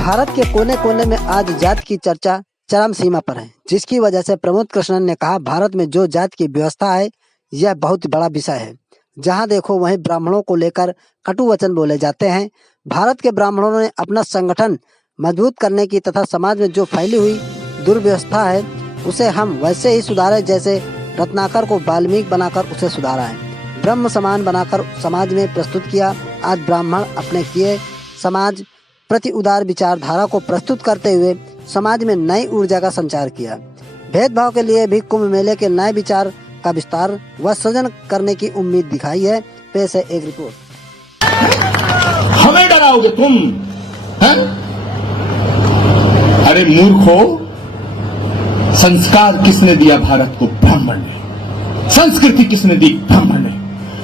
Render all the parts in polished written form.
भारत के कोने कोने में आज जात की चर्चा चरम सीमा पर है, जिसकी वजह से प्रमोद कृष्णन ने कहा, भारत में जो जात की व्यवस्था है यह बहुत बड़ा विषय है। जहां देखो वहीं ब्राह्मणों को लेकर कटु वचन बोले जाते हैं। भारत के ब्राह्मणों ने अपना संगठन मजबूत करने की तथा समाज में जो फैली हुई दुर्व्यवस्था है उसे हम वैसे ही सुधारे जैसे रत्नाकर को वाल्मीकि बनाकर उसे सुधारा है, ब्रह्म समान बनाकर समाज में प्रस्तुत किया। आज ब्राह्मण अपने किए समाज प्रति उदार विचारधारा को प्रस्तुत करते हुए समाज में नई ऊर्जा का संचार किया। भेदभाव के लिए भी कुंभ मेले के नए विचार का विस्तार व सृजन करने की उम्मीद दिखाई है। पेश है एक रिपोर्ट। हमें डराओगे तुम है? अरे मूर्खो, संस्कार किसने दिया भारत को? ब्राह्मण ने। संस्कृति किसने दी? ब्राह्मण ने।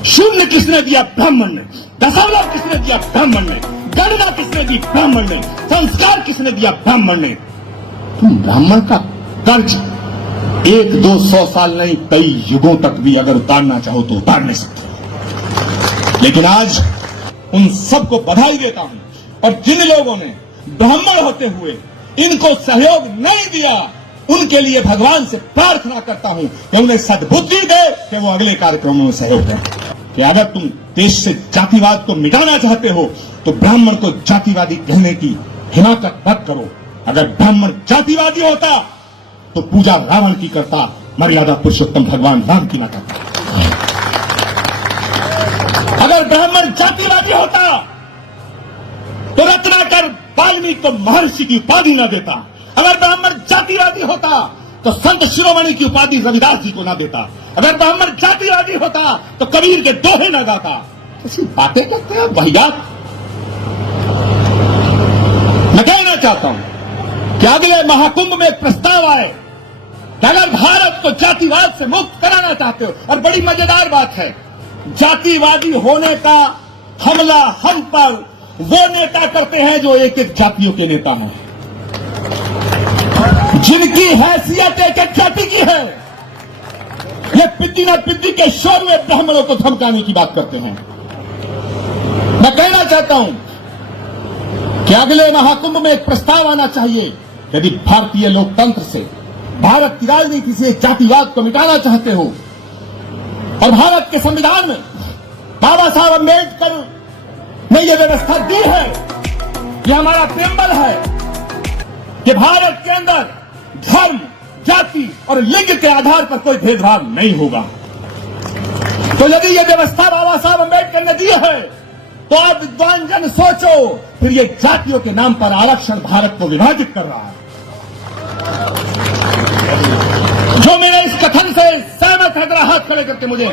शून्य किसने दिया? ब्राह्मण ने। दशमलव किसने दिया? ब्राह्मण ने। गणना किसने दी? ब्राह्मण ने। संस्कार किसने दिया? ब्राह्मण ने। तुम ब्राह्मण का कर्ज 1, 2, 100 साल नहीं, कई युगों तक भी अगर उतारना चाहो तो उतार नहीं सकते। लेकिन आज उन सबको बधाई देता हूं, और जिन लोगों ने ब्राह्मण होते हुए इनको सहयोग नहीं दिया उनके लिए भगवान से प्रार्थना करता हूं कि उन्हें सद्बुद्धि दे कि वो अगले कार्यक्रमों में सहयोग दें। कि अगर तुम देश से जातिवाद को मिटाना चाहते हो तो ब्राह्मण को जातिवादी कहने की हिमाकत मत करो। अगर ब्राह्मण जातिवादी होता तो पूजा रावण की करता, मर्यादा पुरुषोत्तम भगवान राम की न करता। अगर ब्राह्मण जातिवादी होता तो रत्नाकर वाल्मीकि को महर्षि की उपाधि न देता। अगर ब्राह्मण जातिवादी होता तो संत शिरोमणि की उपाधि रविदास जी को न देता। अगर ब्राह्मण जातिवादी होता तो कबीर के दोहे न गाता। ऐसी बातें करते हैं वाहियात। मैं कहना चाहता हूं कि अगले महाकुंभ में एक प्रस्ताव आए कि अगर भारत को जातिवाद से मुक्त कराना चाहते हो, और बड़ी मजेदार बात है, जातिवादी होने का हमला हम पर वो नेता करते हैं जो एक एक जातियों के नेता हैं, जिनकी हैसियत एक एक जाति की है। ये पिद्दी न पिद्दी के शोर में ब्राह्मणों को धमकाने की बात करते हैं। मैं कहना चाहता हूं कि अगले महाकुंभ में एक प्रस्ताव आना चाहिए। यदि भारतीय लोकतंत्र से, भारत की राजनीति से जातिवाद को मिटाना चाहते हो, और भारत के संविधान में बाबा साहब अम्बेडकर ने यह व्यवस्था दी है, ये हमारा प्रेम्बल है कि भारत के अंदर धर्म, जाति और लिंग के आधार पर कोई भेदभाव नहीं होगा। तो यदि यह व्यवस्था बाबा साहब अम्बेडकर ने दी है तो आप विद्वान जन सोचो, फिर ये जातियों के नाम पर आरक्षण भारत को विभाजित कर रहा है। जो मेरे इस कथन से सहमत है, जरा हाथ खड़े करके मुझे। तो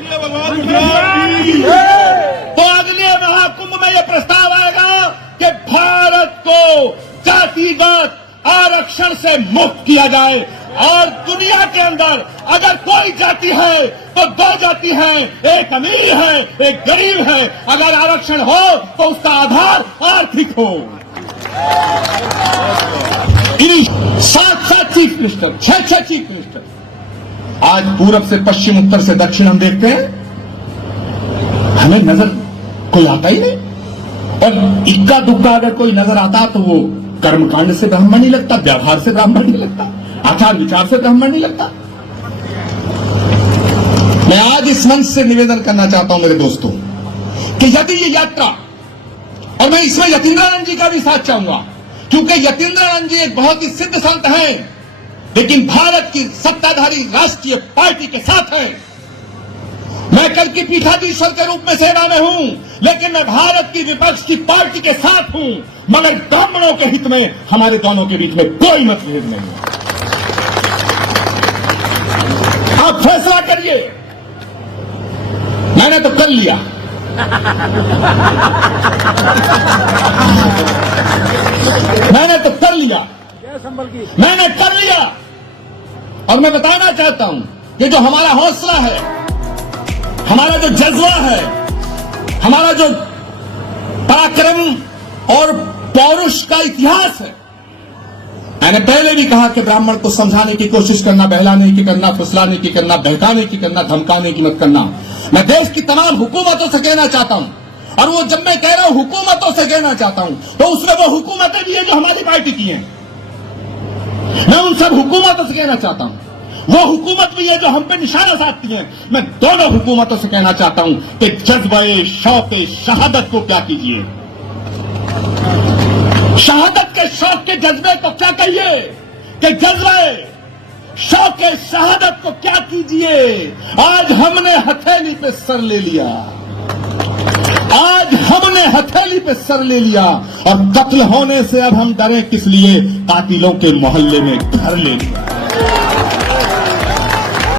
अगले महाकुंभ में यह प्रस्ताव आएगा कि भारत को जातिगत आरक्षण से मुक्त किया जाए, और दुनिया के अंदर अगर कोई जाति है तो 2 जाति है, एक अमीर है, एक गरीब है। अगर आरक्षण हो तो उसका आधार आर्थिक हो। 7 चीफ मिनिस्टर, 6 चीफ मिनिस्टर। आज पूरब से पश्चिम, उत्तर से दक्षिण हम देखते हैं, हमें नजर कोई आता ही नहीं। और इक्का दुक्का अगर कोई नजर आता तो वो कर्मकांड से ब्राह्मण नहीं लगता, व्यवहार से ब्राह्मण नहीं लगता, आचार विचार से ब्राह्मण नहीं लगता। मैं आज इस मंच से निवेदन करना चाहता हूं मेरे दोस्तों कि यदि ये यात्रा, और मैं इसमें यतीन्द्रानंद जी का भी साथ चाहूंगा, क्योंकि यतीन्द्रानंद जी एक बहुत ही सिद्ध संत हैं, लेकिन भारत की सत्ताधारी राष्ट्रीय पार्टी के साथ हैं। मैं कल की पीठाधीश्वर के रूप में सेवा में हूं, लेकिन मैं भारत की विपक्ष की पार्टी के साथ हूं, मगर ब्राह्मणों के हित में हमारे दोनों के बीच में कोई मतभेद नहीं है। आप फैसला करिए। मैंने तो कर लिया। मैंने कर लिया। और मैं बताना चाहता हूं कि जो हमारा हौसला है, हमारा जो जज्बा है, हमारा जो पराक्रम और पौरुष का इतिहास है। मैंने पहले भी कहा कि ब्राह्मण को समझाने की कोशिश करना, बहलाने की करना, फुसलाने की करना, बहकाने की करना, धमकाने की मत करना। मैं देश की तमाम हुकूमतों से कहना चाहता हूं, और वो जब मैं कह रहा हूं हुकूमतों से कहना चाहता हूं, तो उसमें वो हुकूमतें भी है जो हमारी पार्टी की हैं। मैं उन सब हुकूमतों से कहना चाहता हूं, वो हुकूमत भी है जो हम पे निशाना साधती है। मैं दोनों हुकूमतों से कहना चाहता हूं कि जज्बे शौक शहादत को क्या कीजिए, शहादत के शौक के जज्बे को क्या कहिए, कि जज्बे शौक शहादत को क्या कीजिए। आज हमने हथेली पे सर ले लिया, आज हमने हथेली पे सर ले लिया, और कत्ल होने से अब हम डरे किस लिए, कातिलों के मोहल्ले में घर ले लिया।